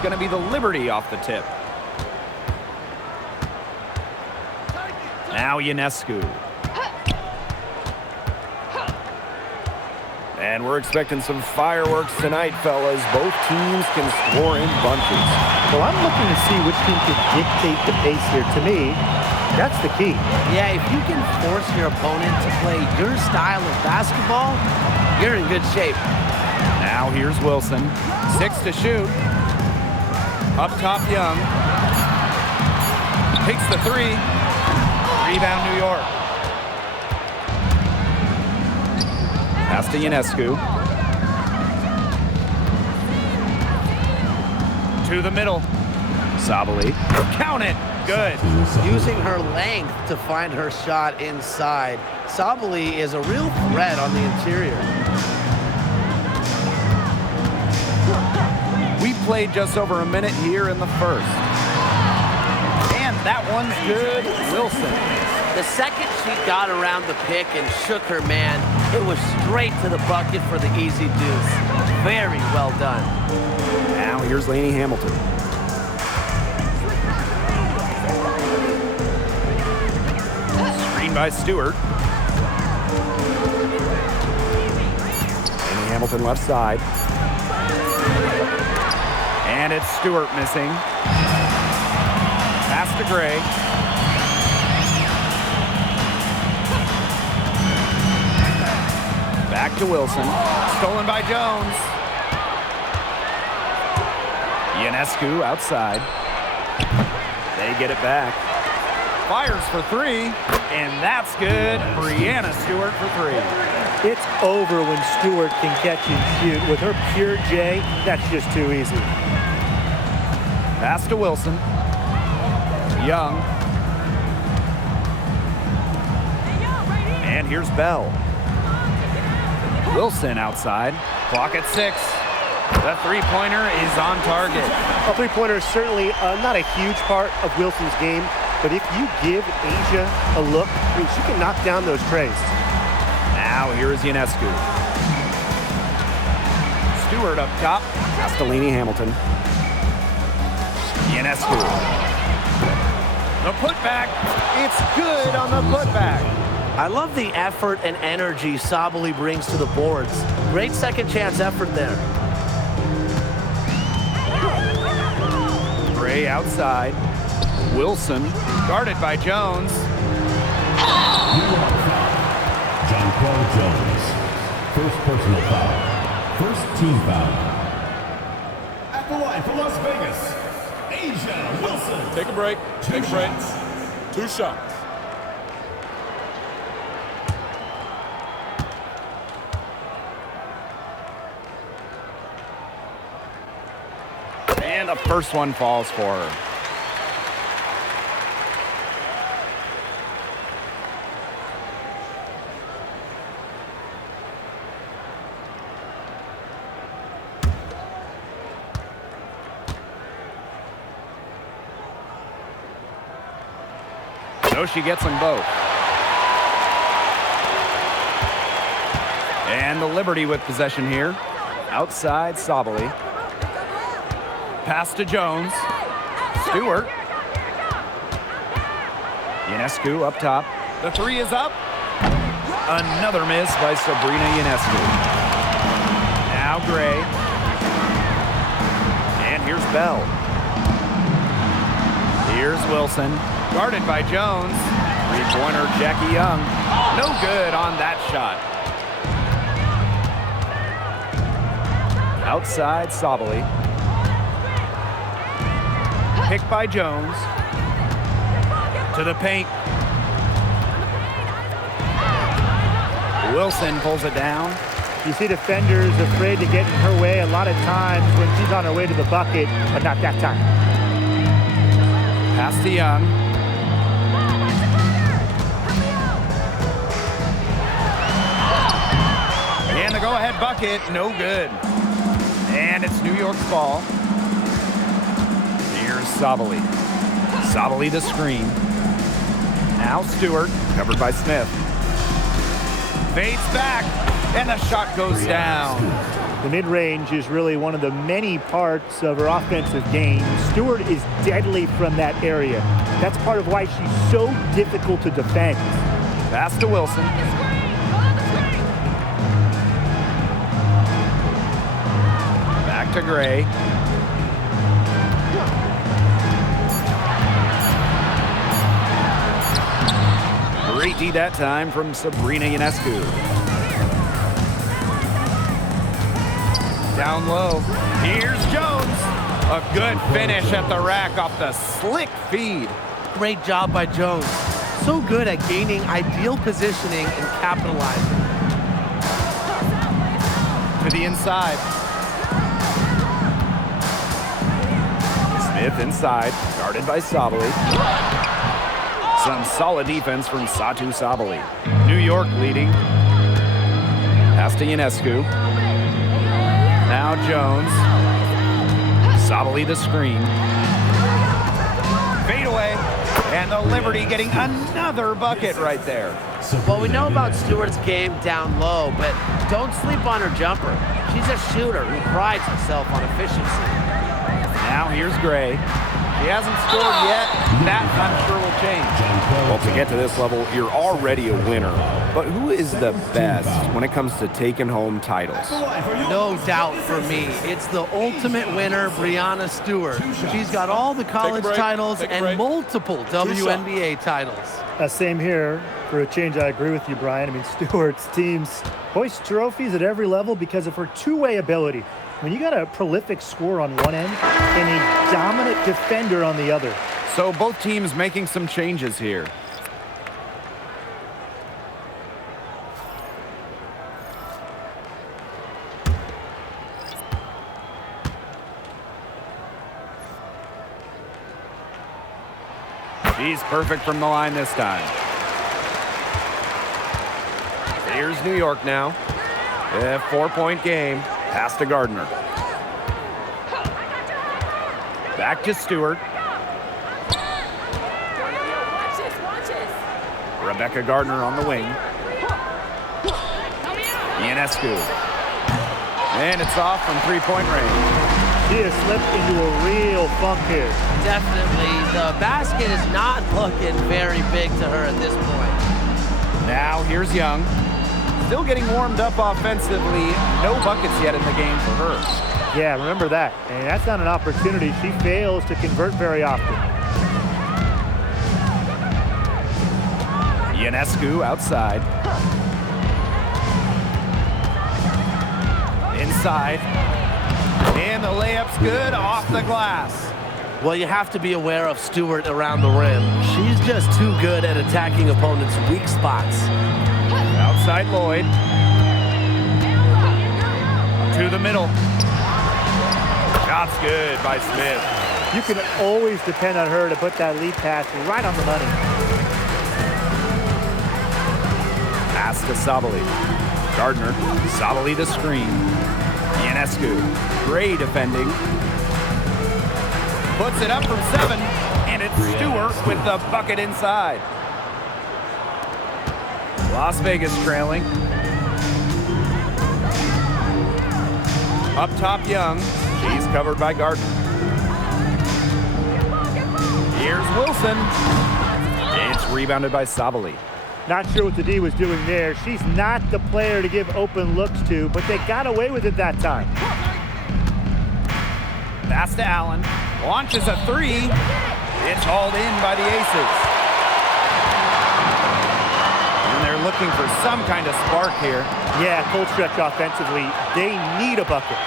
it's going to be the Liberty off the tip. Now Ionescu. And we're expecting some fireworks tonight, fellas. Both teams can score in bunches. Well, I'm looking to see which team can dictate the pace here. To me, that's the key. Yeah, if you can force your opponent to play your style of basketball, you're in good shape. Now here's Wilson. 6 to shoot. Up top, Young. Takes the 3. Rebound, New York. Pass to Ionescu. To the middle. Sabali. Count it. Good. Using her length to find her shot inside. Sabali is a real threat on the interior. We played just over a minute here in the first. And that one's good. Wilson. The second she got around the pick and shook her man, it was straight to the bucket for the easy deuce. Very well done. Now here's Lainey Hamilton. Screen by Stewart. Lainey Hamilton left side. And it's Stewart missing. Pass to Gray. Back to Wilson. Stolen by Jones. Ionescu outside. They get it back. Fires for 3. And that's good. Brianna Stewart for 3. It's over when Stewart can catch and shoot. With her pure J, that's just too easy. Pass to Wilson. Young. And here's Bell. Wilson outside. Clock at 6. The three-pointer is on target. A three-pointer is certainly not a huge part of Wilson's game, but if you give Asia a look, I mean, she can knock down those trays. Now here is Ionescu. Stewart up top. Pass to Lainey Hamilton. Ionescu. The putback. It's good on the putback. I love the effort and energy Sabali brings to the boards. Great second chance effort there. Gray outside. Wilson guarded by Jones. John Paul Jones. First personal foul. First team foul. At the line for Las Vegas, Asia Wilson. Take a break. Take a break. 2 shots. And the first one falls for her. So she gets them both. And the Liberty with possession here. Outside, Sabali. Pass to Jones. Stewart. Ionescu up top. The 3 is up. Another miss by Sabrina Ionescu. Now Gray. And here's Bell. Here's Wilson. Guarded by Jones. Three-pointer Jackie Young. No good on that shot. Outside Sabali. Picked by Jones. To the paint. Wilson pulls it down. You see defenders afraid to get in her way a lot of times when she's on her way to the bucket, but not that time. Pass to Young. And the go-ahead bucket, no good. And it's New York's ball. Here's Sabali. Sabali the screen. Now Stewart, covered by Smith. Fades back. And the shot goes down. The mid-range is really one of the many parts of her offensive game. Stewart is deadly from that area. That's part of why she's so difficult to defend. Pass to Wilson. Back to Gray. Great D that time from Sabrina Ionescu. Down low. Here's Jones. A good finish at the rack off the slick feed. Great job by Jones. So good at gaining ideal positioning and capitalizing. To the inside. Smith inside, guarded by Sabali. Some solid defense from Satu Sabali. New York leading. Pass to Ionescu. Now Jones. Sabali the screen. Fade away. And the Liberty getting another bucket right there. Well, we know about Stewart's game down low, but don't sleep on her jumper. She's a shooter who prides herself on efficiency. Now here's Gray. She hasn't scored yet. That, I'm sure, will change. Well, to get to this level, you're already a winner. But who is the best when it comes to taking home titles? No doubt for me. It's the ultimate winner, Breanna Stewart. She's got all the college titles and multiple WNBA titles. Same here. For a change, I agree with you, Brian. I mean, Stewart's teams hoist trophies at every level because of her two-way ability. When you got a prolific scorer on one end and a dominant defender on the other. So both teams making some changes here. She's perfect from the line this time. Here's New York now. A 4-point game. Pass to Gardner. Back to Stewart. Rebecca Gardner on the wing. Ionescu. And it's off from three-point range. She has slipped into a real funk here. Definitely. The basket is not looking very big to her at this point. Now here's Young. Still getting warmed up offensively. No buckets yet in the game for her. Yeah, remember that. And that's not an opportunity. She fails to convert very often. Ionescu outside. Inside. And the layup's good off the glass. Well, you have to be aware of Stewart around the rim. She's just too good at attacking opponents' weak spots. Outside Lloyd. To the middle. Shot's good by Smith. You can always depend on her to put that lead pass right on the money. Pass to Sabali. Gardner. Sabali the screen. Ionescu. Gray defending. Puts it up from 7. And it's Stewart with the bucket inside. Las Vegas trailing. Up top, Young. She's covered by Gardner. Here's Wilson. It's rebounded by Sabali. Not sure what the D was doing there. She's not the player to give open looks to, but they got away with it that time. Pass to Allen. Launches a 3. It's hauled in by the Aces. And they're looking for some kind of spark here. Yeah, cold stretch offensively. They need a bucket.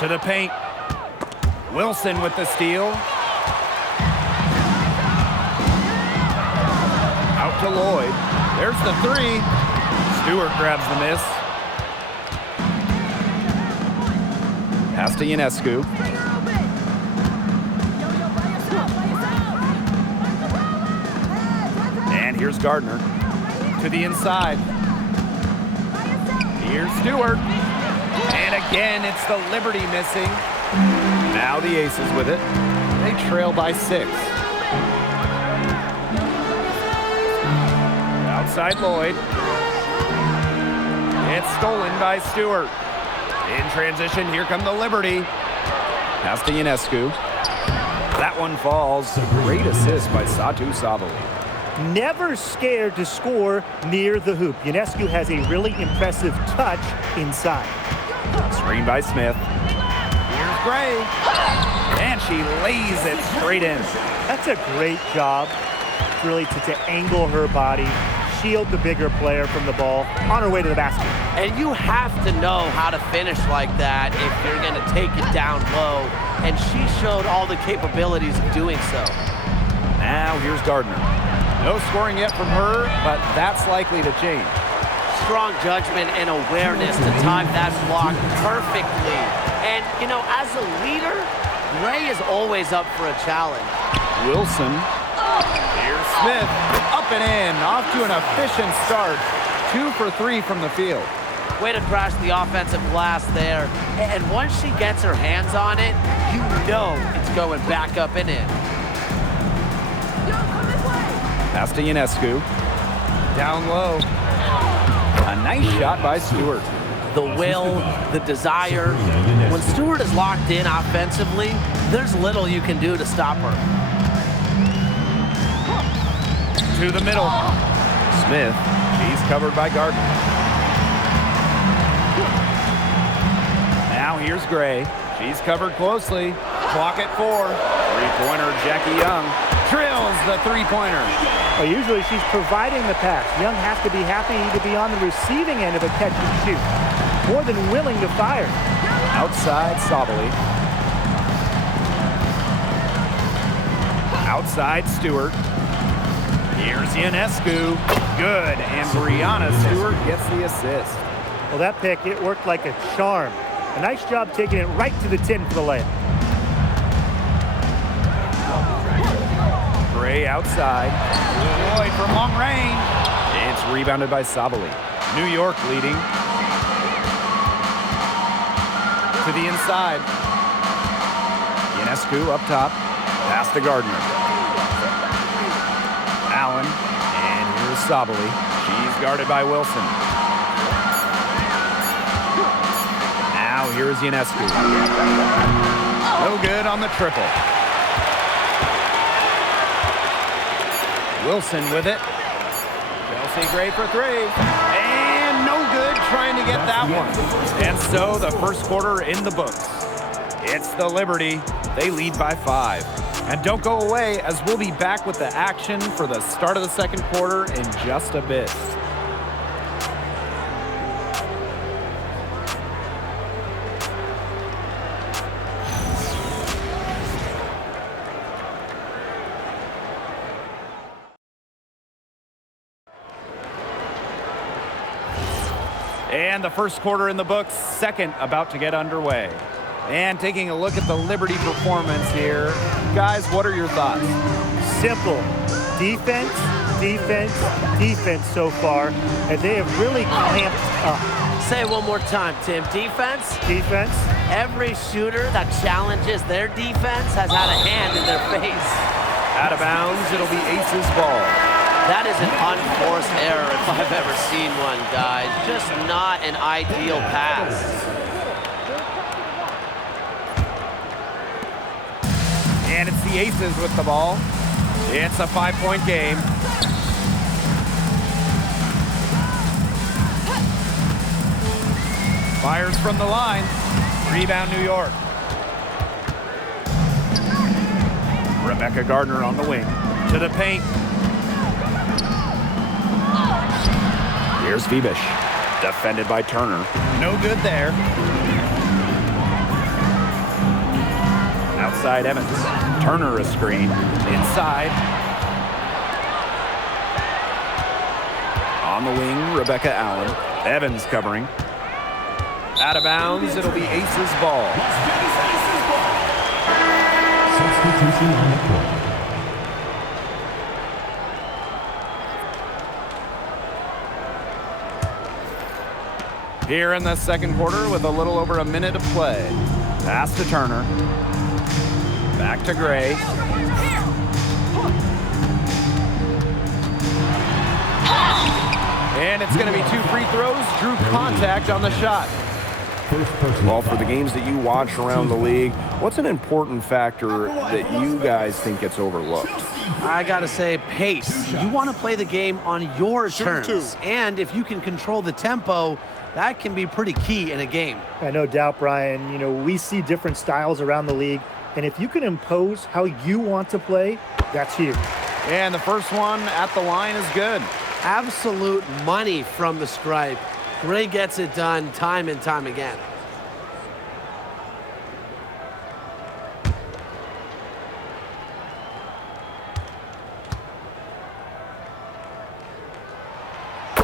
To the paint. Wilson with the steal. Out to Lloyd. There's the 3. Stewart grabs the miss. Pass to Ionescu. And here's Gardner. To the inside. Here's Stewart. And again, it's the Liberty missing. Now the Aces with it. They trail by 6. Outside Lloyd. It's stolen by Stewart. In transition, here come the Liberty. Pass to Ionescu. That one falls. Great assist by Satu Sabali. Never scared to score near the hoop. Ionescu has a really impressive touch inside. Screen by Smith. Here's Gray. And she lays it straight in. That's a great job, really, to angle her body, shield the bigger player from the ball on her way to the basket. And you have to know how to finish like that if you're going to take it down low. And she showed all the capabilities of doing so. Now here's Gardner. No scoring yet from her, but that's likely to change. Strong judgment and awareness to time that block perfectly. And, you know, as a leader, Ray is always up for a challenge. Wilson. Here's Smith. Up and in. Off to an efficient start. 2 for 3 from the field. Way to crash the offensive glass there. And once she gets her hands on it, you know it's going back up and in. Pass to Ionescu. Down low. A nice shot by Stewart. The will, the desire. When Stewart is locked in offensively, there's little you can do to stop her. To the middle. Smith. She's covered by Gardner. Now here's Gray. She's covered closely. Clock at 4. Three-pointer, Jackie Young. Drills the three-pointer. Well, usually she's providing the pass. Young has to be happy to be on the receiving end of a catch and shoot. More than willing to fire. Outside Sabali. Outside Stewart. Here's Ionescu. Good, and Brianna Stewart gets the assist. Well, that pick, it worked like a charm. A nice job taking it right to the tin for the layup. Gray outside. Boy, from long range. It's rebounded by Sabali. New York leading. To the inside. Ionescu up top. Pass to Gardner. Allen. And here's Sabali. She's guarded by Wilson. Now here's Ionescu. No good on the triple. Wilson with it. Chelsea Gray for 3. And no good trying to get that one. And so the first quarter in the books. It's the Liberty. They lead by 5. And don't go away, as we'll be back with the action for the start of the second quarter in just a bit. And the first quarter in the books, second about to get underway. And taking a look at the Liberty performance here. Guys, what are your thoughts? Simple. Defense, defense, defense so far. And they have really clamped up. Say it one more time, Tim. Defense? Defense. Every shooter that challenges their defense has had a hand in their face. Out of bounds, it'll be Ace's ball. That is an unforced error if I've ever seen one, guys. Just not an ideal pass. And it's the Aces with the ball. It's a 5-point game. Fires from the line. Rebound, New York. Rebecca Gardner on the wing. To the paint. Here's Fibish. Defended by Turner. No good there. Outside Evans. Turner a screen. Inside. On the wing, Rebecca Allen. Evans covering. Out of bounds, it'll be Ace's ball. Substitution on the court. Here in the second quarter with a little over a minute to play. Pass to Turner. Back to Gray. And it's going to be 2 free throws. Drew contact on the shot. Well, for the games that you watch around the league, what's an important factor that you guys think gets overlooked? I got to say, pace. You want to play the game on your terms. And if you can control the tempo, that can be pretty key in a game. No doubt, Brian. You know, we see different styles around the league, and if you can impose how you want to play, that's huge. And the first one at the line is good. Absolute money from the stripe. Gray gets it done time and time again.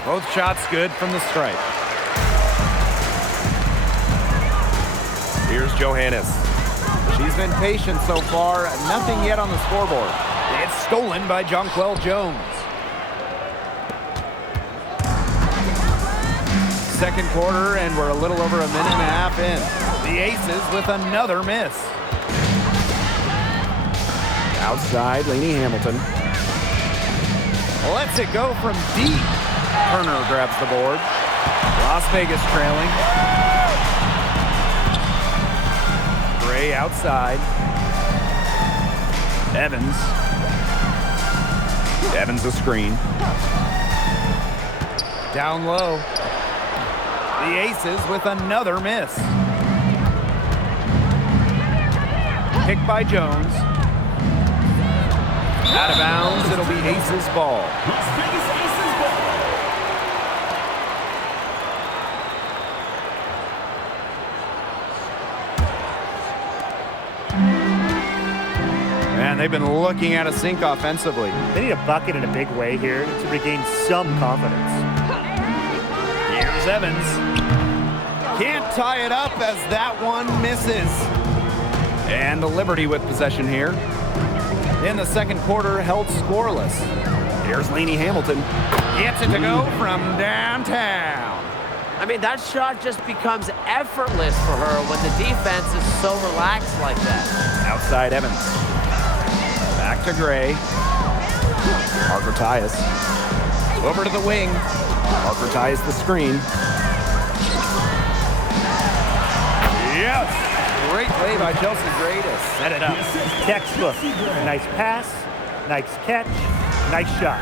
Both shots good from the stripe. Here's Johannes. She's been patient so far. Nothing yet on the scoreboard. It's stolen by Jonquel Jones. Second quarter, and we're a little over a minute and a half in. The Aces with another miss. Outside, Lainey Hamilton. Lets it go from deep. Turner grabs the board. Las Vegas trailing. Gray outside. Evans. Evans a screen. Down low. The Aces with another miss. Picked by Jones. Out of bounds, it'll be Aces ball. Man, they've been looking at a sink offensively. They need a bucket in a big way here to regain some confidence. Here's Evans. Can't tie it up as that one misses. And the Liberty with possession here. In the second quarter, held scoreless. Here's Lainey Hamilton. Gets it to go from downtown. I mean, that shot just becomes effortless for her when the defense is so relaxed like that. Outside Evans. Back to Gray. Parker Tyus. Over to the wing. Parker Tyus the screen. Yes! Great play by Chelsea Gray to set it up. Textbook. Nice pass, nice catch, nice shot.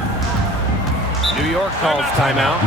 New York calls timeout.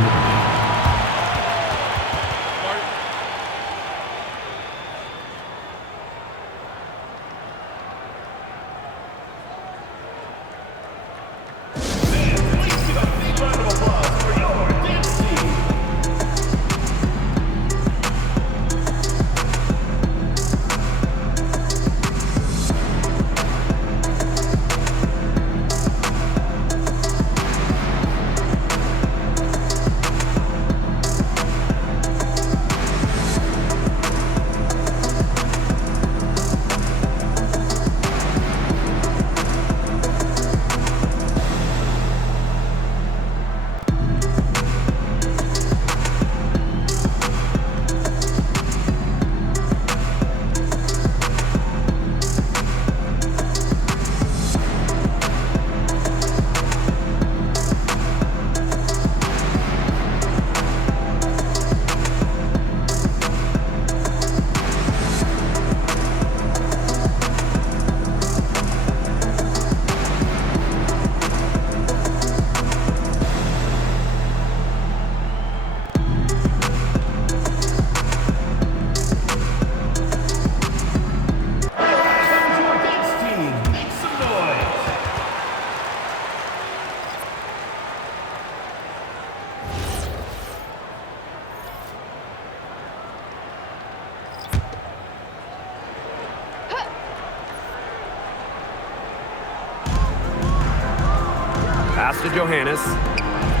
Pass to Johannes.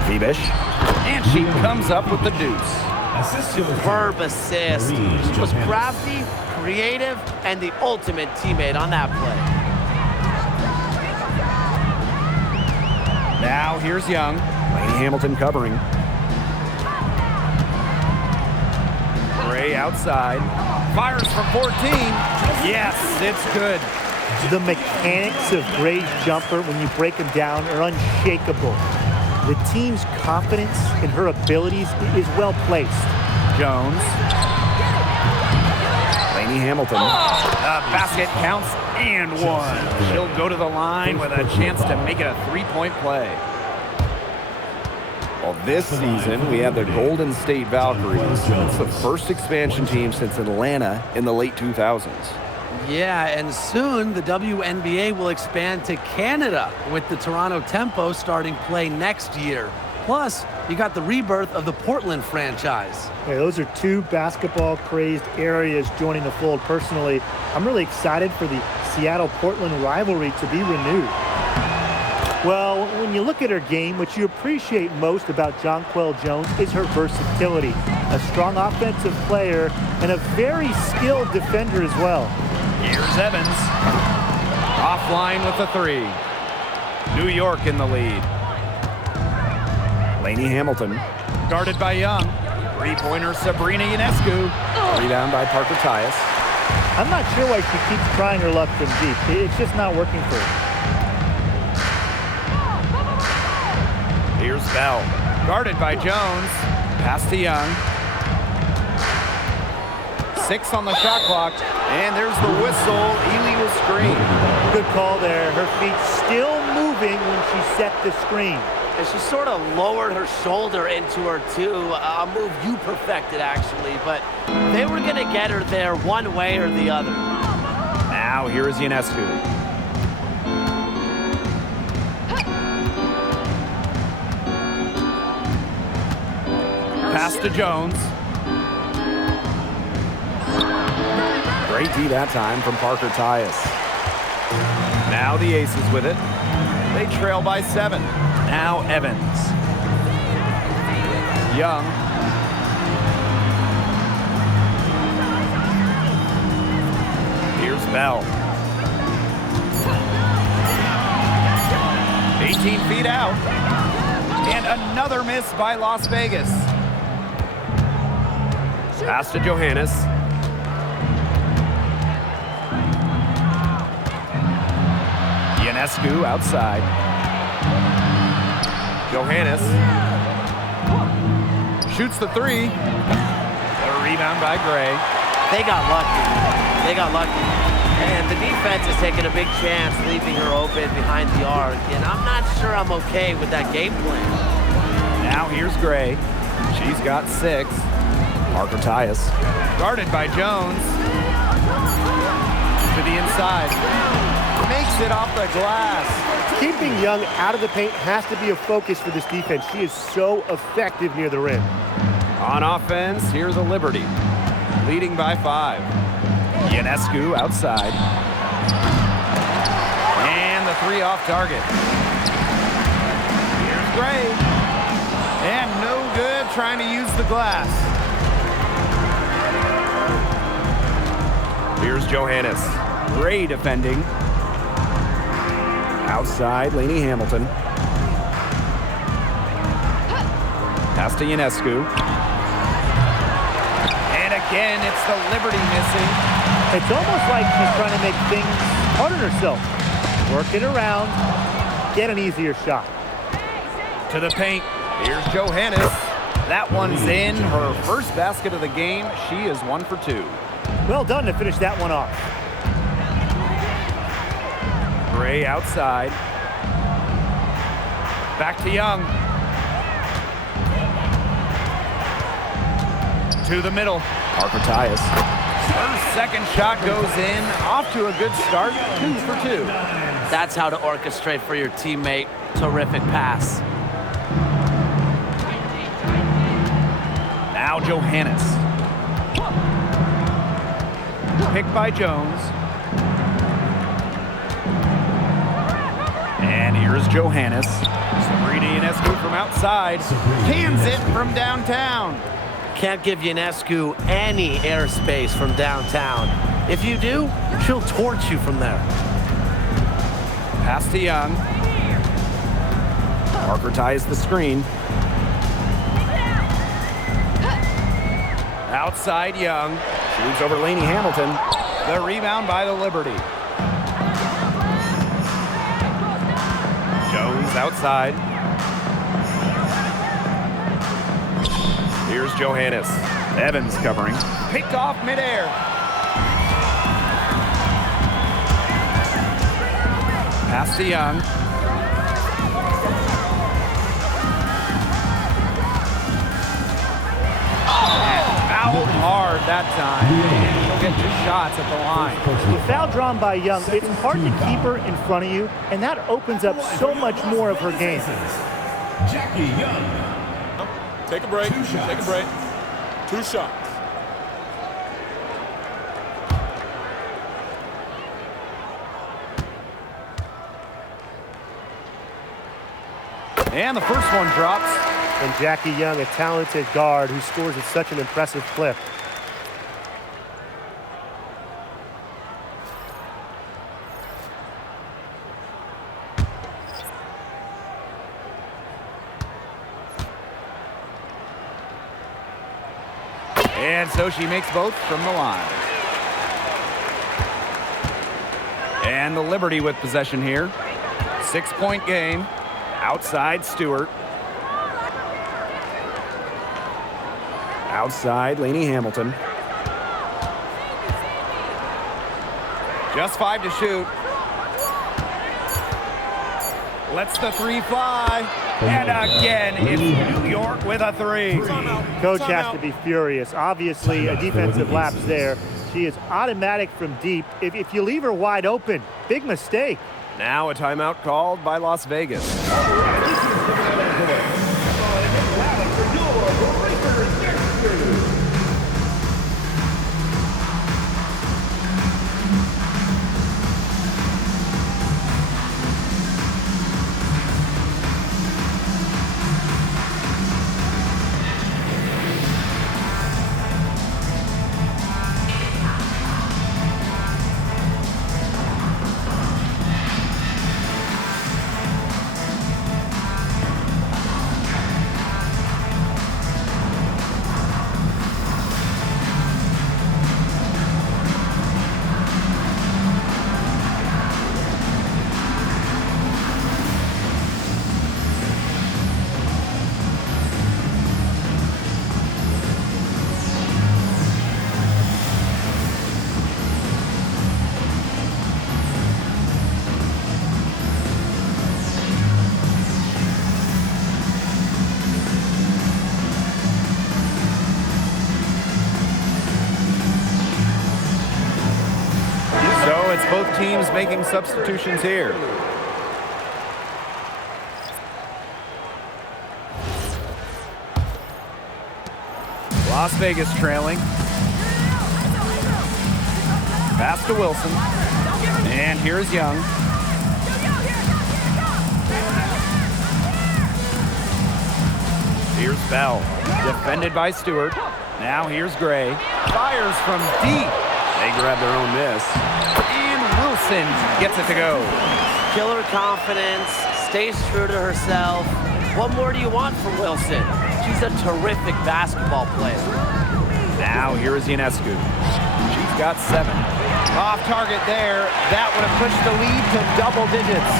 Phoebish. And she comes up with the deuce. Superb assist. She was crafty, creative, and the ultimate teammate on that play. Now here's Young. Lainey Hamilton covering. Gray outside. Fires from 14. Yes, it's good. The mechanics of Gray's jumper, when you break them down, are unshakable. The team's confidence in her abilities is well placed. Jones. Lainey Hamilton. The basket counts and one. She'll go to the line with a chance to make it a three-point play. Well, this season, we have the Golden State Valkyries. It's the first expansion team since Atlanta in the late 2000s. Yeah, and soon the WNBA will expand to Canada with the Toronto Tempo starting play next year. Plus, you got the rebirth of the Portland franchise. Hey, those are two basketball-crazed areas joining the fold. Personally, I'm really excited for the Seattle-Portland rivalry to be renewed. Well, when you look at her game, what you appreciate most about Jonquel Jones is her versatility. A strong offensive player and a very skilled defender as well. Here's Evans. Offline with the three. New York in the lead. Lainey Hamilton. Guarded by Young. Three-pointer Sabrina Ionescu. Rebound by Parker Tyus. I'm not sure why she keeps trying her luck from deep. It's just not working for her. Here's Bell. Guarded by Jones. Pass to Young. 6 on the shot clock. And there's the whistle. Illegal screen. Good call there. Her feet still moving when she set the screen. And she sort of lowered her shoulder into her, too. A move you perfected, actually. But they were going to get her there one way or the other. Now here is Ionescu. Pass to Jones. Great D that time from Parker Tyus. Now the Aces with it. They trail by 7. Now Evans. Young. Here's Bell. 18 feet out. And another miss by Las Vegas. Pass to Johannes. Ionescu outside. Johannes shoots the three. The rebound by Gray. They got lucky. They got lucky. And the defense is taking a big chance, leaving her open behind the arc. And I'm not sure I'm okay with that game plan. Now here's Gray. She's got 6. Parker Tyus. Guarded by Jones. To the inside. Makes it off the glass. Keeping Young out of the paint has to be a focus for this defense. She is so effective near the rim. On offense, here's the Liberty. Leading by 5. Ionescu outside. And the 3 off target. Here's Gray. And no good trying to use the glass. Here's Johannes. Gray defending. Outside, Lainey Hamilton. Pass to Ionescu. And again, it's the Liberty missing. It's almost like she's trying to make things hard on herself. Work it around, get an easier shot. To the paint. Here's Johannes. That one's in. Her first basket of the game. She is 1 for 2. Well done to finish that one off. Gray outside. Back to Young. To the middle. Parker Tyus. Her second shot goes in. Off to a good start. 2 for 2. That's how to orchestrate for your teammate. Terrific pass. Now Johannes. Picked by Jones. And here's Johannes. Sabrina Ionescu from outside. Cans it from downtown. Can't give Ionescu any airspace from downtown. If you do, she'll torch you from there. Pass to Young. Parker Tyus the screen. Outside Young. Shoots over Lainey Hamilton. The rebound by the Liberty. Jones outside. here's Johannes. Evans covering. Picked off midair. Pass to Young. Fouled hard that time. And she'll get 2 shots at the line. The foul drawn by Young, it's hard to keep her in front of you, and that opens up so much more of her game. Jackie Young. Take a break. Take a break. 2 shots. And the first one drops. And Jackie Young, a talented guard who scores at such an impressive clip. And so she makes both from the line. And the Liberty with possession here. 6-point game. Outside Stewart. Outside, Lainey Hamilton. Just 5 to shoot. Lets the 3 fly. And again, it's New York with a 3. Coach has to be furious. Obviously, a defensive lapse there. She is automatic from deep. If you leave her wide open, big mistake. Now a timeout called by Las Vegas. It's both teams making substitutions here. Las Vegas trailing. Pass to Wilson. And here's Young. Here's Bell. Defended by Stewart. Now here's Gray. Fires from deep. They grab their own miss. And Wilson gets it to go. Killer confidence, stays true to herself. What more do you want from Wilson? She's a terrific basketball player. Now here is Ionescu. She's got 7. Off target there. That would have pushed the lead to double digits.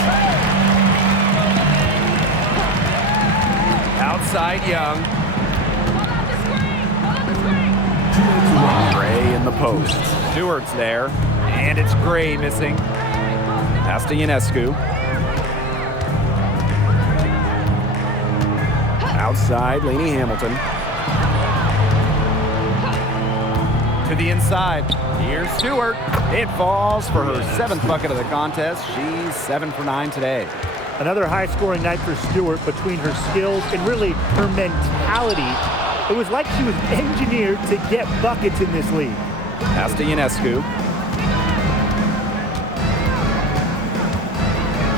Outside Young. Gray in the post. Stewart's there. And it's Gray missing. Pass to Ionescu. Outside, Lainey Hamilton. To the inside. Here's Stewart. It falls for her 7th bucket of the contest. She's 7 for 9 today. Another high-scoring night for Stewart. Between her skills and really her mentality, it was like she was engineered to get buckets in this league. Pass to Ionescu.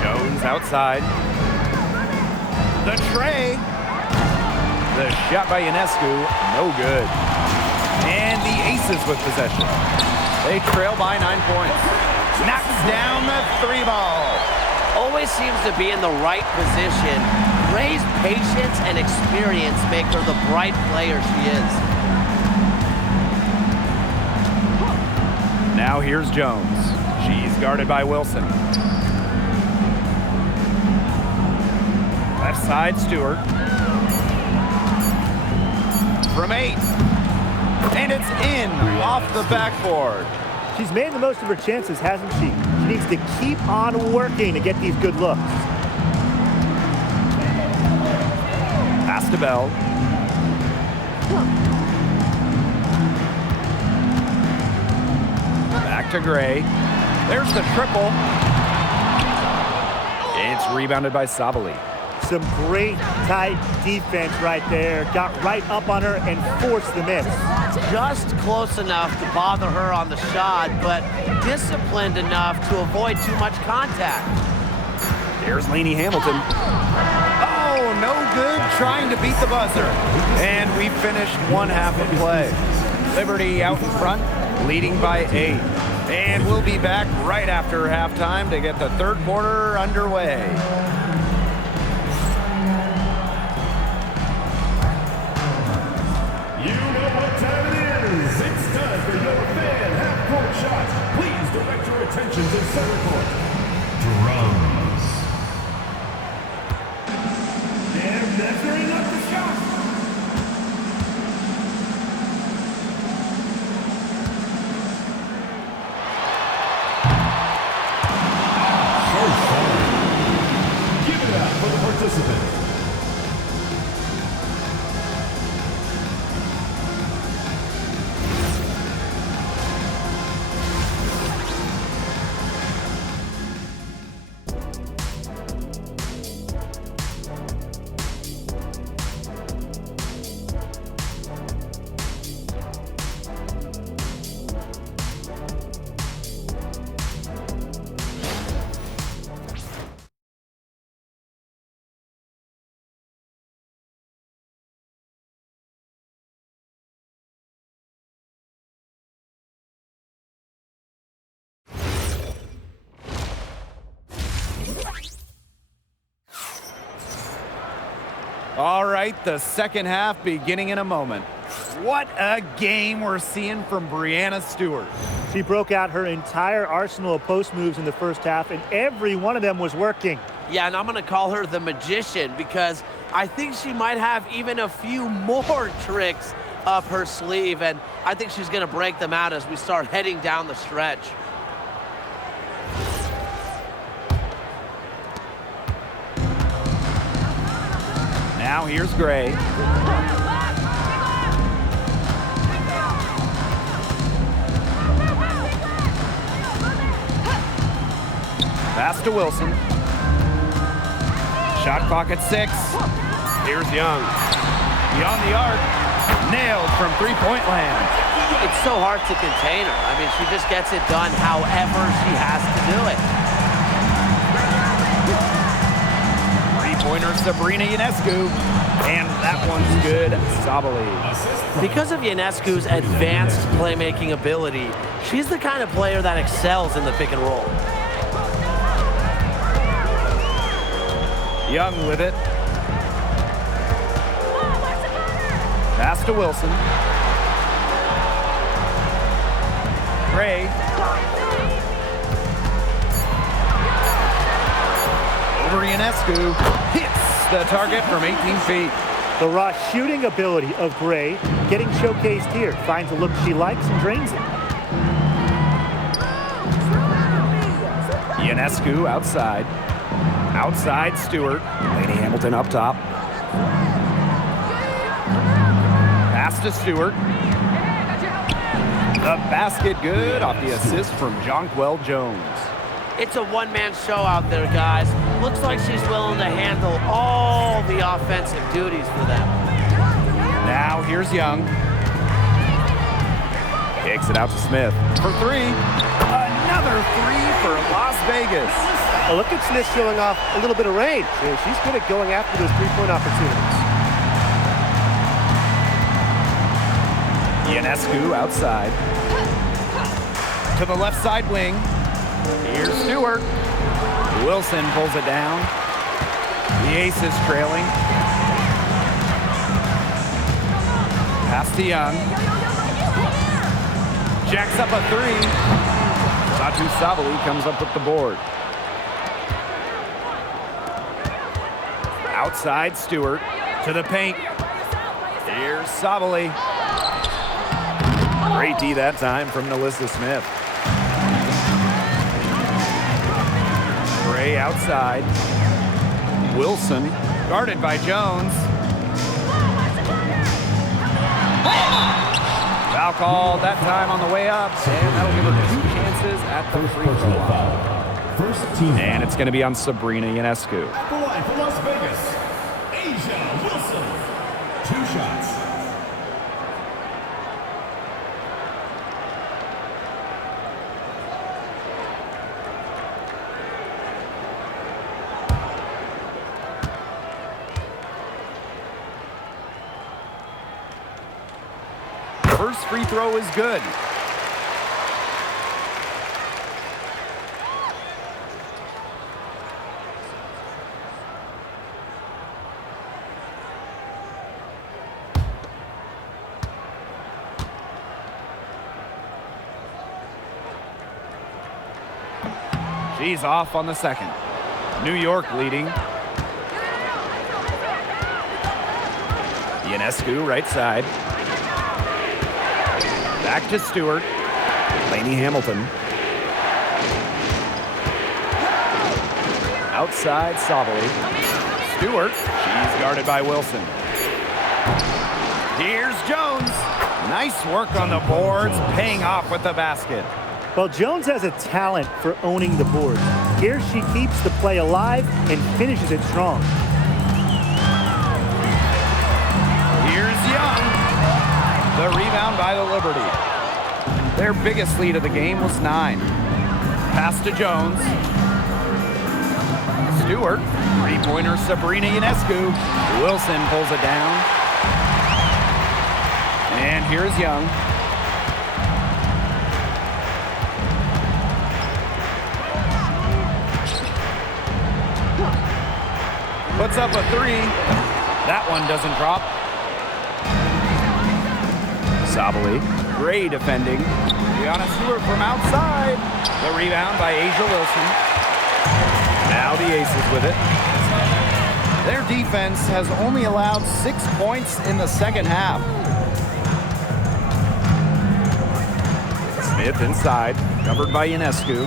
Jones outside. The tray. The shot by Ionescu, no good. And the Aces with possession. They trail by 9 points. Knocks down the 3 ball. Always seems to be in the right position. Gray's patience and experience make her the bright player she is. Now here's Jones. She's guarded by Wilson. Left side, Stewart. from 8. And it's in off the backboard. She's made the most of her chances, hasn't she? She needs to keep on working to get these good looks. Pass to Bell. Back to Gray. There's the triple. It's rebounded by Sabali. Some great tight defense right there. Got right up on her and forced the miss. Just close enough to bother her on the shot, but disciplined enough to avoid too much contact. There's Lainey Hamilton. Oh, no good, trying to beat the buzzer. And we finished one half of play. Liberty out in front, leading by 8. And we'll be back right after halftime to get the third quarter underway. You know what time it is. It's time for your fan half-court shots. Please direct your attention to center court. Drums. And measuring up the shot. So far. Give it up for the participants. All right, the second half beginning in a moment. What a game we're seeing from Breanna Stewart. She broke out her entire arsenal of post moves in the first half, and every one of them was working. Yeah, and I'm going to call her the magician because I think she might have even a few more tricks up her sleeve, and I think she's going to break them out as we start heading down the stretch. Now here's Gray. Pass to Wilson. Shot clock at 6. Here's Young. Beyond the arc. Nailed from three-point land. It's so hard to contain her. I mean, she just gets it done however she has to do it. Three-pointer Sabrina Ionescu. And that one's good. Sabali. Because of Ionescu's advanced playmaking ability, she's the kind of player that excels in the pick and roll. Young with it. Pass to Wilson. Gray. Over Ionescu. Hits the target from 18 feet. The raw shooting ability of Gray getting showcased here. Finds a look she likes and drains it. Ionescu outside. Outside Stewart. Lainey Hamilton up top. Pass to Stewart. The basket good off the assist from Jonquel Jones. It's a one-man show out there, guys. Looks like she's willing to handle all the offensive duties for them. Now here's Young. Kicks it out to Smith for 3. Another 3 for Las Vegas. Well, look at Smith showing off a little bit of range. She's good at going after those three-point opportunities. Ionescu outside. To the left side wing. Here's Stewart. Wilson pulls it down. The Ace is trailing. Pass to Young. Jacks up a 3. Satu Sabali comes up with the board. Outside Stewart to the paint. Here's Sabali. Great D that time from Nalissa Smith. Gray outside. Wilson guarded by Jones. Foul called that time on the way up, and that'll give her 2 chances at the free throw line. First team. And it's going to be on Sabrina Ionescu. At the line for Las Vegas, Asia Wilson. 2 shots. First free throw is good. She's off on the second. New York leading. Ionescu right side. Back to Stewart. Lainey Hamilton. Outside Sabali. Stewart. She's guarded by Wilson. Here's Jones. Nice work on the boards, paying off with the basket. Well, Jones has a talent for owning the board. Here she keeps the play alive and finishes it strong. Here's Young. The rebound by the Liberty. Their biggest lead of the game was 9. Pass to Jones. Stewart. Three-pointer Sabrina Ionescu. Wilson pulls it down. And here's Young. Puts up a 3. That one doesn't drop. Sabali. Gray defending. Brianna Stewart from outside. The rebound by Asia Wilson. Now the Aces with it. Their defense has only allowed 6 points in the second half. Smith inside. Covered by Ionescu.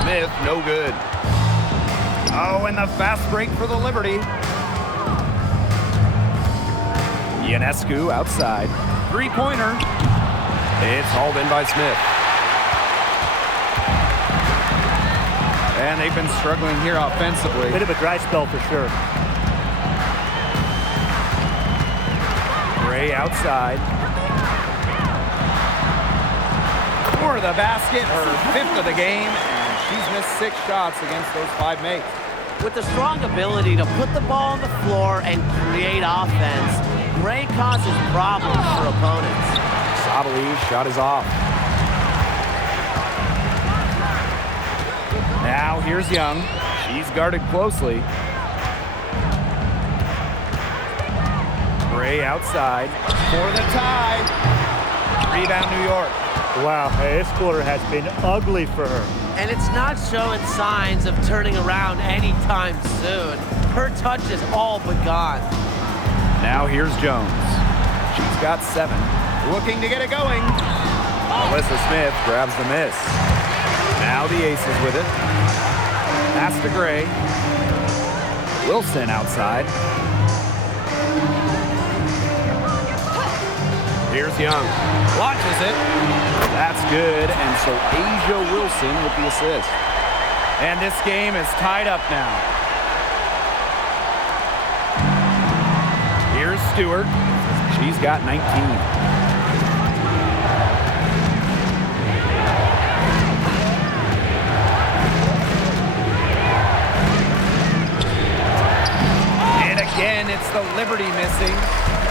Smith, no good. Oh, and the fast break for the Liberty. Ionescu outside. Three-pointer. It's hauled in by Smith. And they've been struggling here offensively. Bit of a dry spell for sure. Gray outside. For the basket, her 5th of the game, and she's missed 6 shots against those 5 mates. With the strong ability to put the ball on the floor and create offense, Gray causes problems for opponents. Sabali's shot is off. Now here's Young. She's guarded closely. Gray outside for the tie. Rebound New York. Wow, hey, this quarter has been ugly for her. And it's not showing signs of turning around anytime soon. Her touch is all but gone. Now here's Jones. She's got 7. Looking to get it going. Alyssa Smith grabs the miss. Now the Aces with it. Pass to Gray. Wilson outside. Here's Young. Launches it. That's good. And so Asia Wilson with the assist. And this game is tied up now. Here's Stewart. She's got 19. And again, it's the Liberty missing.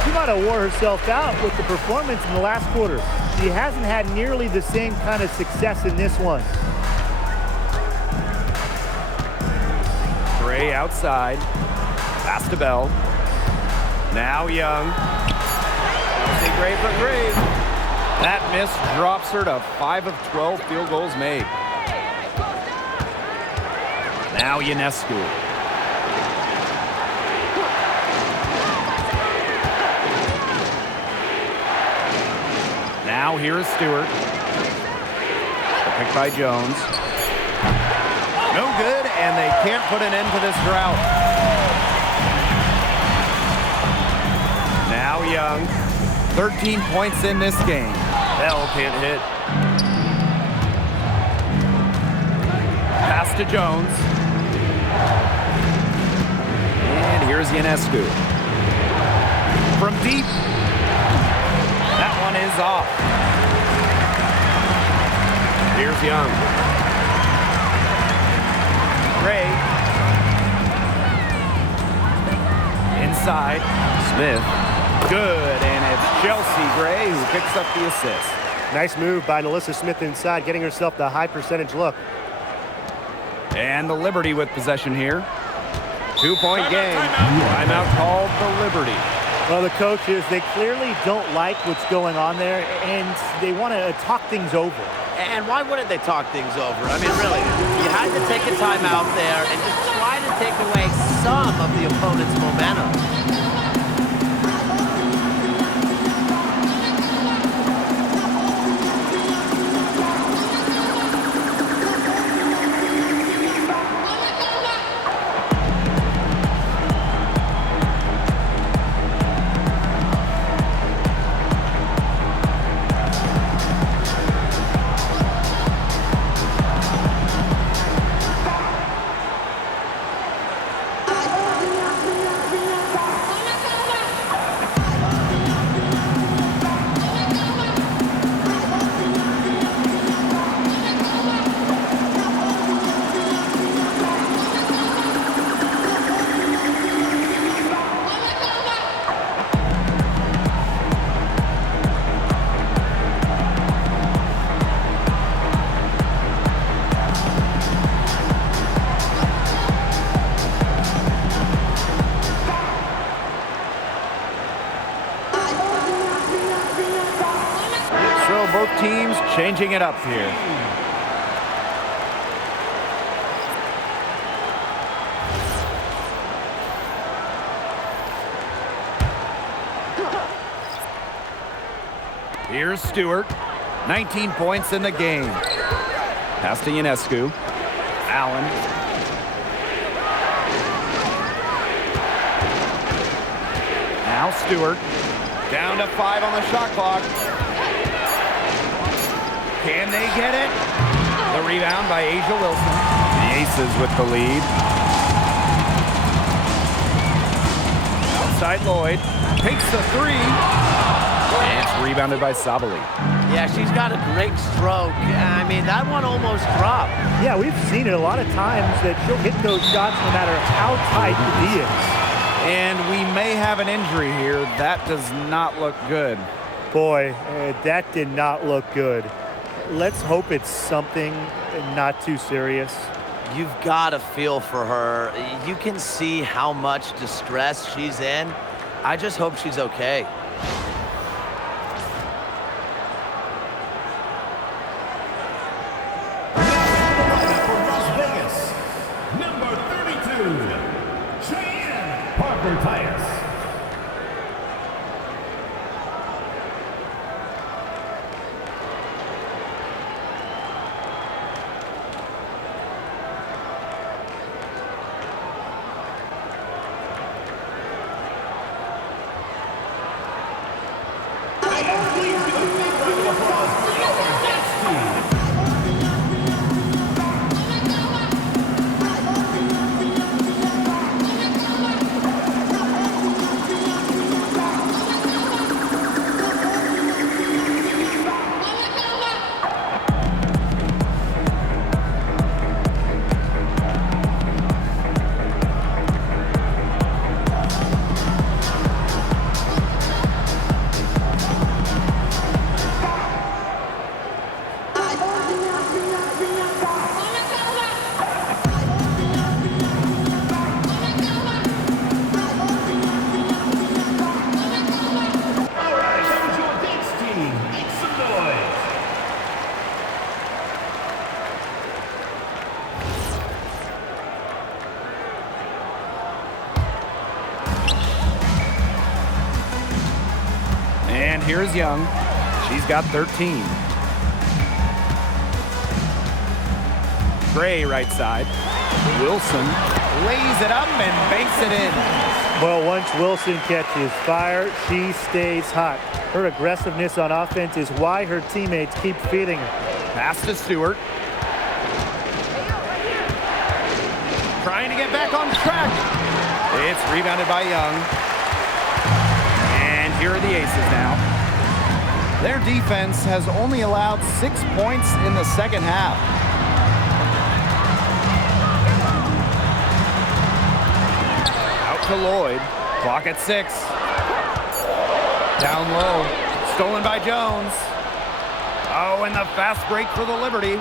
She might have wore herself out with the performance in the last quarter. She hasn't had nearly the same kind of success in this one. Gray outside. Pass to Bell. Now Young. Say Gray for Gray. That miss drops her to 5 of 12 field goals made. Now Ionescu. Now here is Stewart. Picked by Jones. No good, and they can't put an end to this drought. Now Young. 13 points in this game. Bell can't hit. Pass to Jones. And here's Ionescu. From deep. That one is off. Here's Young. Gray. Inside. Smith. Good, and it's Chelsea Gray who picks up the assist. Nice move by Nalissa Smith inside, getting herself the high percentage look. And the Liberty with possession here. 2-point game. Timeout called the Liberty. Well, the coaches, they clearly don't like what's going on there, and they want to talk things over. And why wouldn't they talk things over? I mean, really, you had to take a timeout there and just try to take away some of the opponent's momentum. Both teams changing it up here. Here's Stewart. 19 points in the game. Pass to Ionescu. Allen. Now Stewart. Down to 5 on the shot clock. Can they get it? The rebound by Asia Wilson. The Aces with the lead. Outside Lloyd. Takes the 3. And it's rebounded by Sabali. Yeah, she's got a great stroke. I mean, that one almost dropped. Yeah, we've seen it a lot of times that she'll hit those shots no matter how tight the D is. And we may have an injury here. That does not look good. Boy, that did not look good. Let's hope it's something not too serious. You've got to feel for her. You can see how much distress she's in. I just hope she's okay. From Las Vegas, number 32, Cheyenne Parker-Titus. And here's Young. She's got 13. Gray right side. Wilson lays it up and banks it in. Well, once Wilson catches fire, she stays hot. Her aggressiveness on offense is why her teammates keep feeding her. Pass to Stewart. Trying to get back on track. It's rebounded by Young. And here are the Aces now. Their defense has only allowed 6 points in the second half. Out to Lloyd. Clock at 6. Down low. Stolen by Jones. Oh, and the fast break for the Liberty.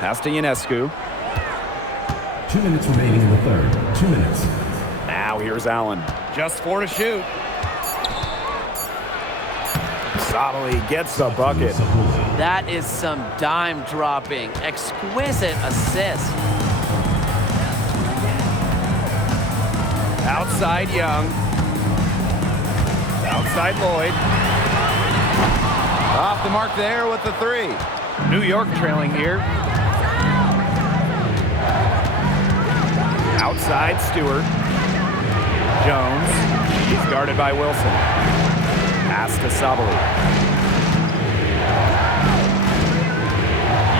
Pass to Ionescu. 2 minutes remaining in the third. 2 minutes. Now here's Allen. Just 4 to shoot. Sabali gets the bucket. That is some dime dropping. Exquisite assist. Outside Young. Outside Lloyd. Off the mark there with the 3. New York trailing here. Outside Stewart. Jones. He's guarded by Wilson. Pass to Sabali.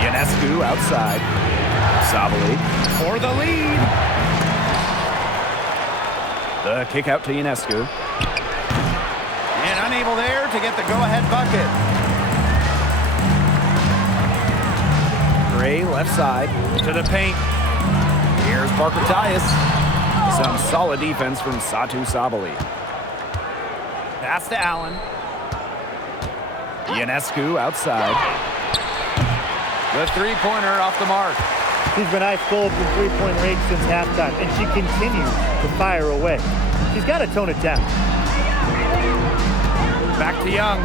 Ionescu outside. Sabali for the lead. The kick out to Ionescu. And unable there to get the go-ahead bucket. Gray left side to the paint. Here's Parker Tyus. Some solid defense from Satu Sabali. Pass to Allen. Ionescu outside. The three-pointer off the mark. She's been ice cold from three-point range since halftime, and she continues to fire away. She's got to tone it down. Back to Young.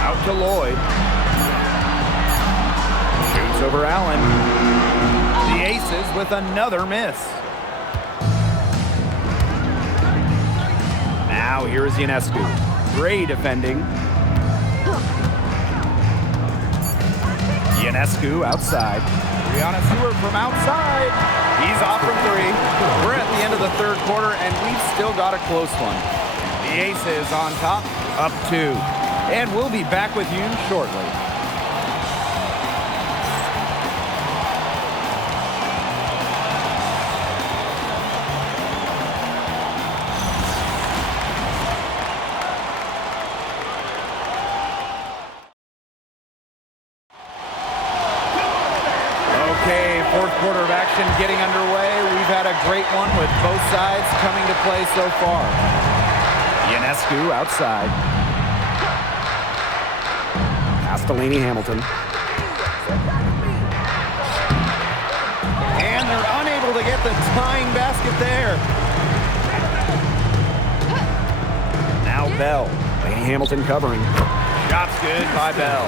Out to Lloyd. Shoots over Allen. The Aces with another miss. Now here is Ionescu. Gray defending. Ionescu outside. Brianna Stewart from outside. He's off from 3. We're at the end of the third quarter, and we've still got a close one. The Aces on top, up 2. And we'll be back with you shortly. Fourth quarter of action getting underway. We've had a great one with both sides coming to play so far. Ionescu outside. Pass to Lainey Hamilton. And they're unable to get the tying basket there. Now Bell. Lainey Hamilton covering. Shot's good by Bell.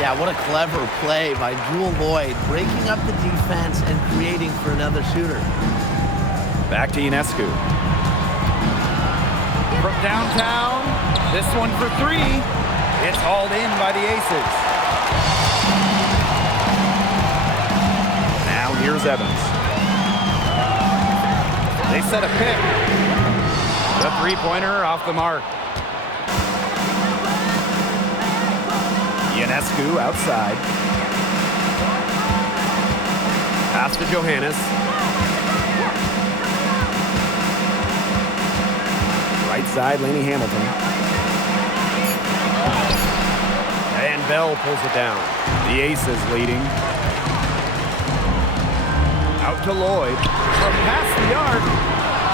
Yeah, what a clever play by Jewel Lloyd, breaking up the defense and creating for another shooter. Back to Ionescu. From downtown, this one for 3. It's hauled in by the Aces. Now here's Evans. They set a pick. The three-pointer off the mark. Ionescu outside. Pass to Johannes. Right side, Lainey Hamilton. And Bell pulls it down. The Aces leading. Out to Lloyd. From past the arc.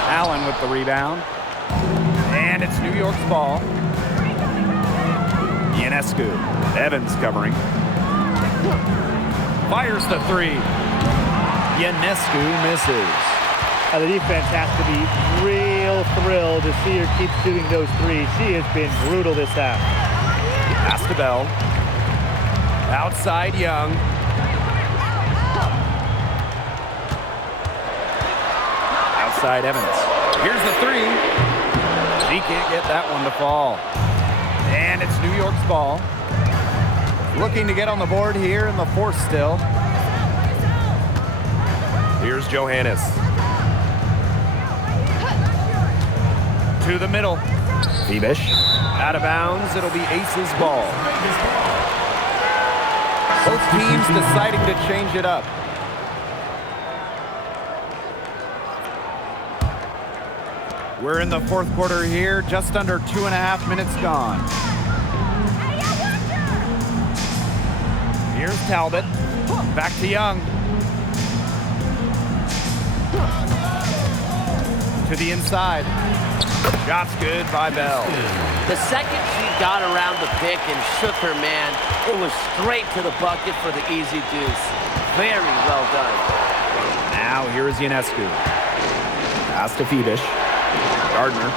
Allen with the rebound. And it's New York's ball. Ionescu. Evans covering. Fires the 3. Ionescu misses. Now the defense has to be real thrilled to see her keep shooting those 3s. She has been brutal this half. Pass to Bell. Outside Young. outside Evans. Here's the three. She can't get that one to fall. And it's New York's ball. Looking to get on the board here in the fourth still. Here's Johannes. To the middle. Phoebish. Out of bounds. It'll be Ace's ball. Both teams deciding to change it up. We're in the fourth quarter here. Just under 2.5 minutes gone. Here's Talbot. Back to Young. To the inside. Shot's good by Bell. The second she got around the pick and shook her man, it was straight to the bucket for the easy deuce. Very well done. Now here is Ionescu. Pass to Phoebish. Gardner.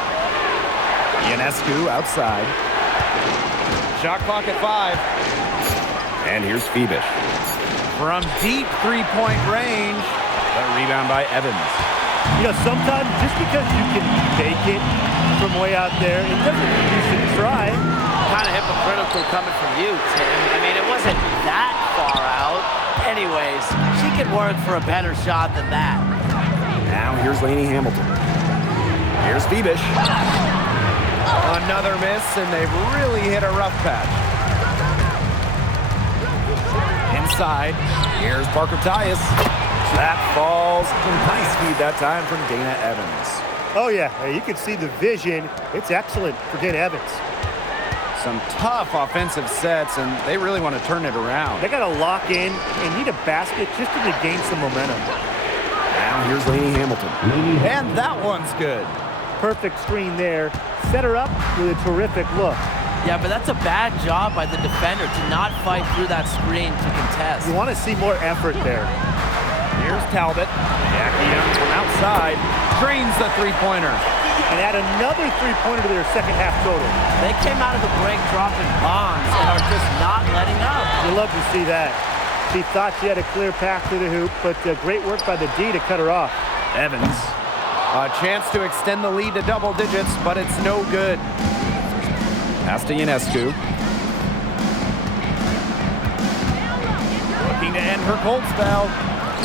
Ionescu outside. Shot clock at 5. And here's Phoebish. From deep three-point range. The rebound by Evans. You know, sometimes just because you can make it from way out there, it doesn't mean you should try. Kind of hypocritical coming from you, Tim. I mean, it wasn't that far out. Anyways, she can work for a better shot than that. Now here's Lainey Hamilton. Here's Phoebish. Another miss, and they've really hit a rough patch. Inside, here's Parker Tyus. That falls. Nice feed that time from Dana Evans. Oh, yeah. You can see the vision. It's excellent for Dana Evans. Some tough offensive sets, and they really want to turn it around. They got to lock in and need a basket just to gain some momentum. Now here's Lainey Hamilton. And that one's good. Perfect screen there. Set her up with a terrific look. Yeah, but that's a bad job by the defender to not fight through that screen to contest. You want to see more effort there. Here's Talbot. Jackie Young from outside. Drains the three-pointer. And add another three-pointer to their second half total. They came out of the break dropping bombs and are just not letting up. You love to see that. She thought she had a clear path to the hoop, but great work by the D to cut her off. Evans. A chance to extend the lead to double digits, but it's no good. Pass to Ionescu. Looking to end her cold spell.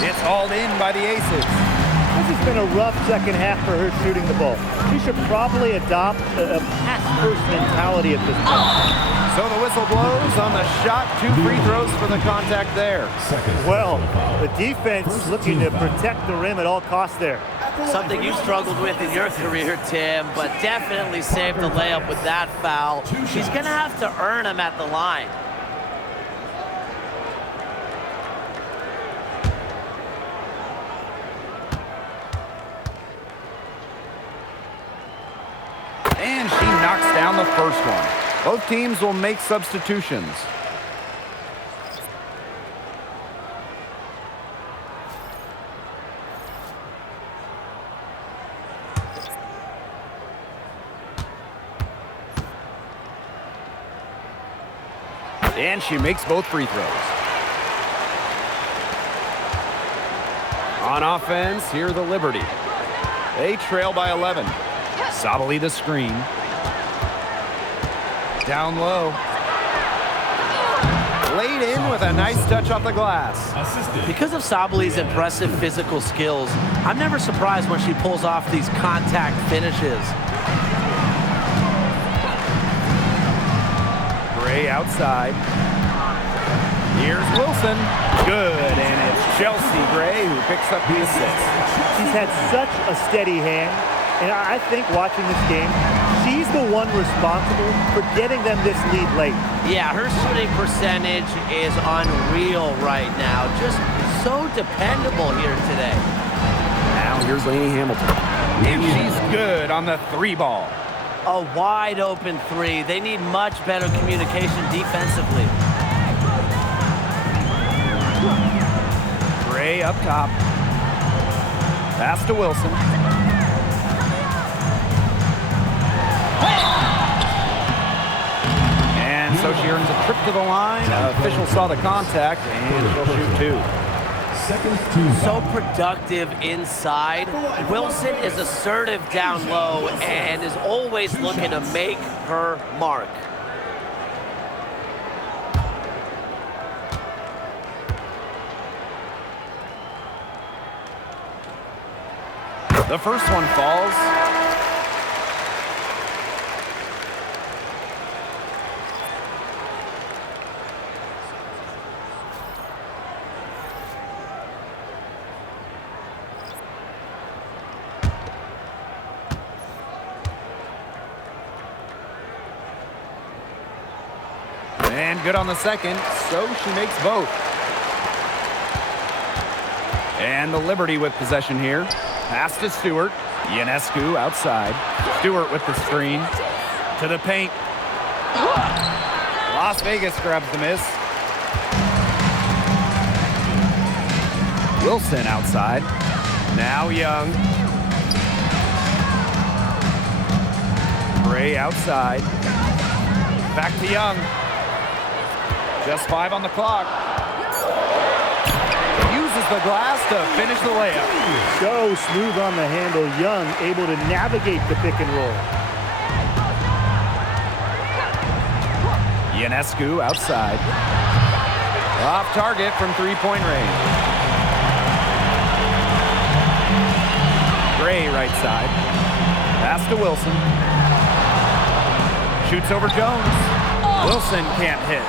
It's hauled in by the Aces. This has been a rough second half for her shooting the ball. She should probably adopt a pass-first mentality at this point. So the whistle blows on the shot. 2 free throws for the contact there. Well, the defense looking to protect the rim at all costs there. Something you struggled with in your career, Tim, but definitely saved the layup with that foul. She's going to have to earn them at the line. And she knocks down the first one. Both teams will make substitutions. And she makes both free throws. On offense, here the Liberty. They trail by 11. Sabali the screen. Down low. Laid in with a nice touch off the glass. Because of Sabali's impressive physical skills, I'm never surprised when she pulls off these contact finishes. Gray outside. Here's Wilson. Good, and it's Chelsea Gray who picks up the assist. She's had such a steady hand, and I think watching this game, she's the one responsible for getting them this lead late. Yeah, her shooting percentage is unreal right now. Just so dependable here today. Now here's Lainey Hamilton. And she's good on the 3 ball. A wide open 3. They need much better communication defensively. Gray up top. Pass to Wilson. And so she earns a trip to the line. Official saw the contact, and she'll shoot 2. Second team So foul. productive inside. Wilson is assertive down low and is always looking to make her mark. The first one falls. And good on the second, so she makes both. And the Liberty with possession here. Pass to Stewart. Ionescu outside. Stewart with the screen. To the paint. Las Vegas grabs the miss. Wilson outside. Now Young. Gray outside. Back to Young. Just 5 on the clock. Uses the glass to finish the layup. So smooth on the handle. Young able to navigate the pick and roll. Ionescu outside. Off target from three-point range. Gray right side. Pass to Wilson. Shoots over Jones. Wilson can't hit.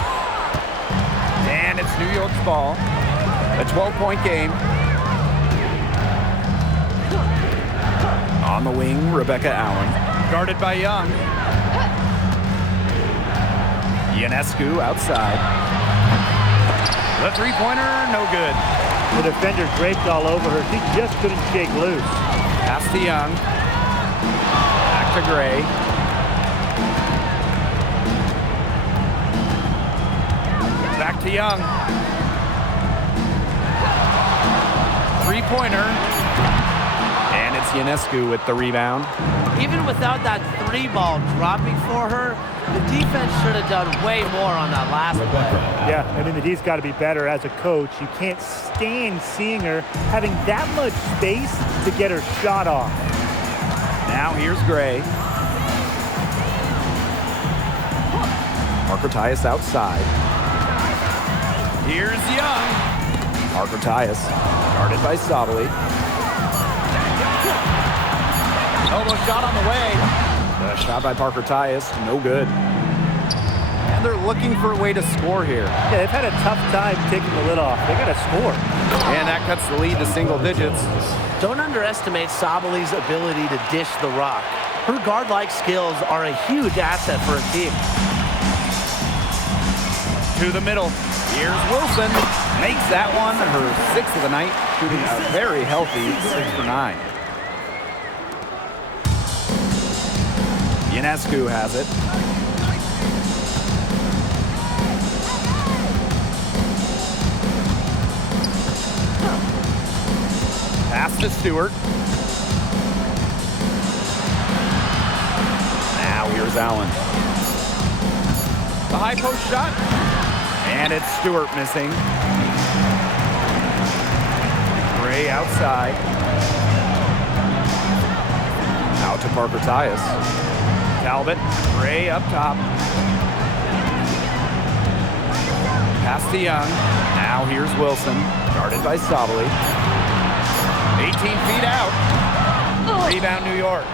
And it's New York's ball. A 12-point game. On the wing, Rebecca Allen. Guarded by Young. Ionescu outside. The three-pointer, no good. The defender draped all over her. She just couldn't shake loose. Pass to Young. Back to Gray. Back to Young. Three-pointer. And it's Ionescu with the rebound. Even without that three ball dropping for her, the defense should have done way more on that last play. Yeah, I mean, the D's got to be better as a coach. You can't stand seeing her having that much space to get her shot off. Now here's Gray. Parker Tyus outside. Here's Young. Parker Tyus, guarded by Sabali. Elbow shot on the way. The shot by Parker Tyus, no good. And they're looking for a way to score here. Yeah, they've had a tough time taking the lid off. They got to score. And that cuts the lead to single digits. Don't underestimate Sabali's ability to dish the rock. Her guard-like skills are a huge asset for a team. To the middle. Here's Wilson. Makes that one her 6th of the night, shooting a very healthy 6 for 9. Ionescu has it. Pass to Stewart. Now here's Allen. The high post shot. And it's Stewart missing. Gray outside. Out to Parker Tyus. Talbot, Gray up top. Pass to Young. Now here's Wilson, guarded by Sabali. 18 feet out. Rebound New York.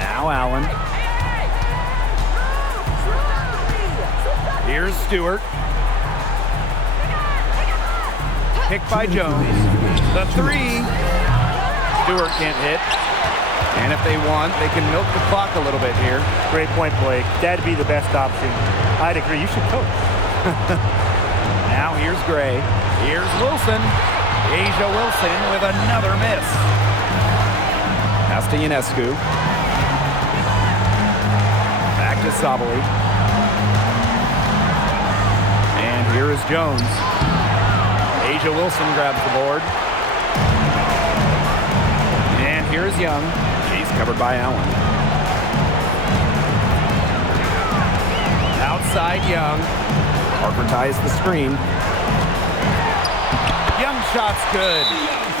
Now Allen. Here's Stewart. Picked by Jones. The three. Stewart can't hit. And if they want, they can milk the clock a little bit here. Great point, Blake. That'd be the best option. I'd agree. You should coach. Now here's Gray. Here's Wilson. Asia Wilson with another miss. Pass to Ionescu. Back to Sabali. And here is Jones. Asia Wilson grabs the board. And here's Young. She's covered by Allen. Outside Young. Parker ties the screen. Young shot's good.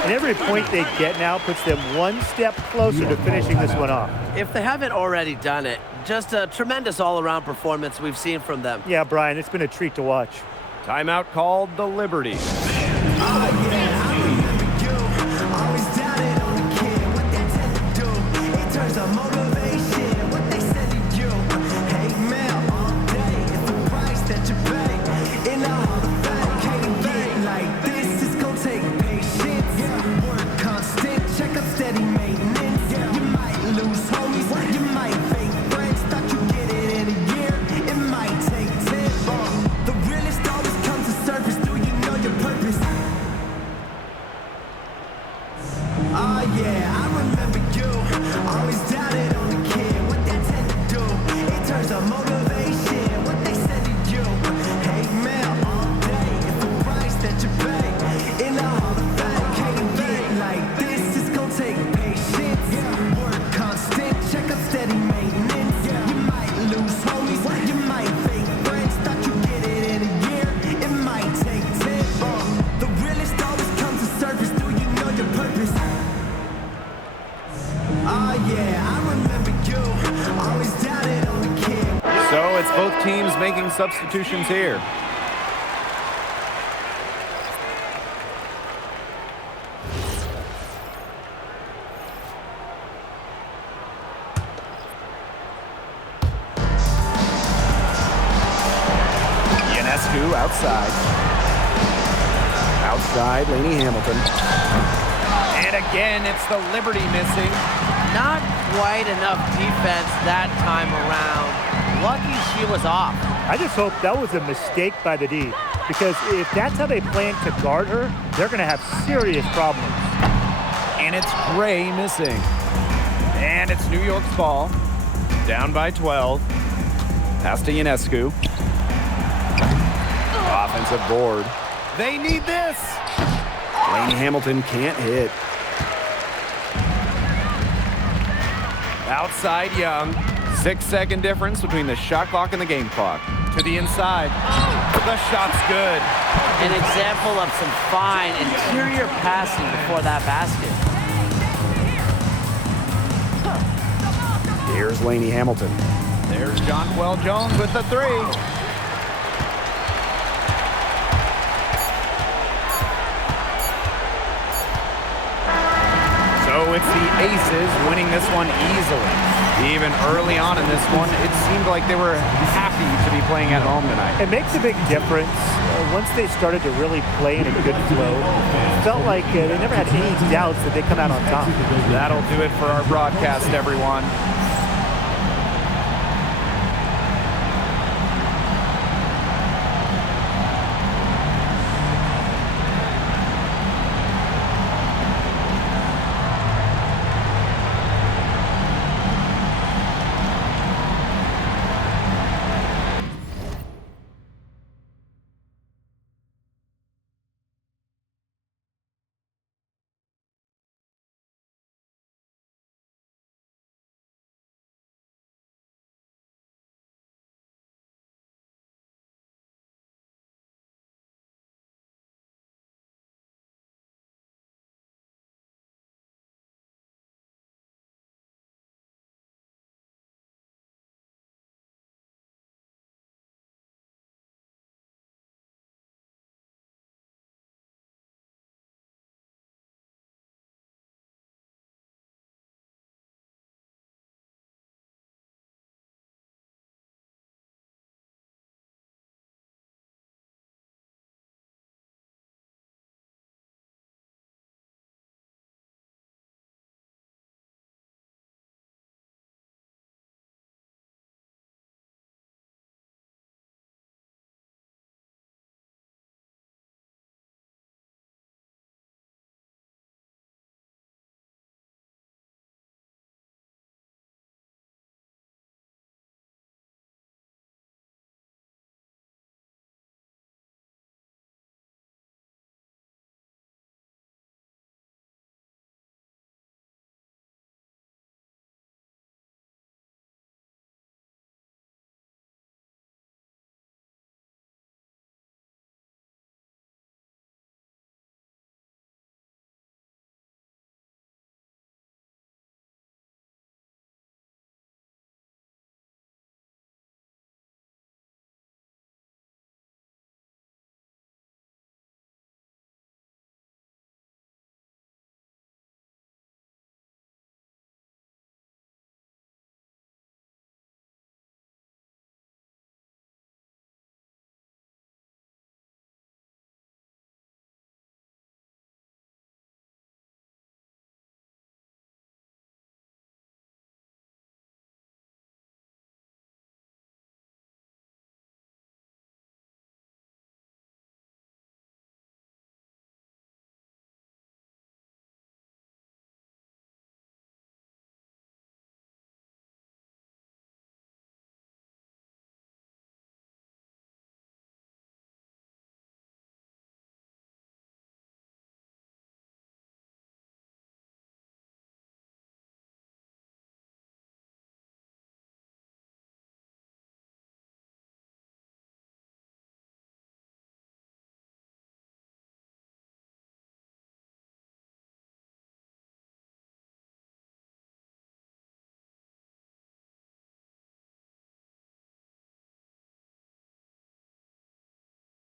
And every point they get now puts them one step closer to finishing this one off. If they haven't already done it, just a tremendous all-around performance we've seen from them. Yeah, Brian, it's been a treat to watch. Timeout called the Liberty. So it's both teams making substitutions here. Ionescu outside. Outside, Lainey Hamilton. And again, it's the Liberty missing. Not quite enough defense that time around. Lucky she was off. I just hope that was a mistake by the D, because if that's how they plan to guard her, they're going to have serious problems. And it's Gray missing. And it's New York's ball. Down by 12. Pass to Ionescu. Offensive board. They need this. Lainey Hamilton can't hit. Outside Young. 6-second difference between the shot clock and the game clock. To the inside. The shot's good. An example of some fine interior passing before that basket. Here's Lainey Hamilton. There's Jonquel Jones with the three. So it's the Aces winning this one easily. Even early on in this one, it seemed like they were happy to be playing at home tonight. It makes a big difference. Once they started to really play in a good flow, it felt like they never had any doubts that they'd come out on top. That'll do it for our broadcast, everyone.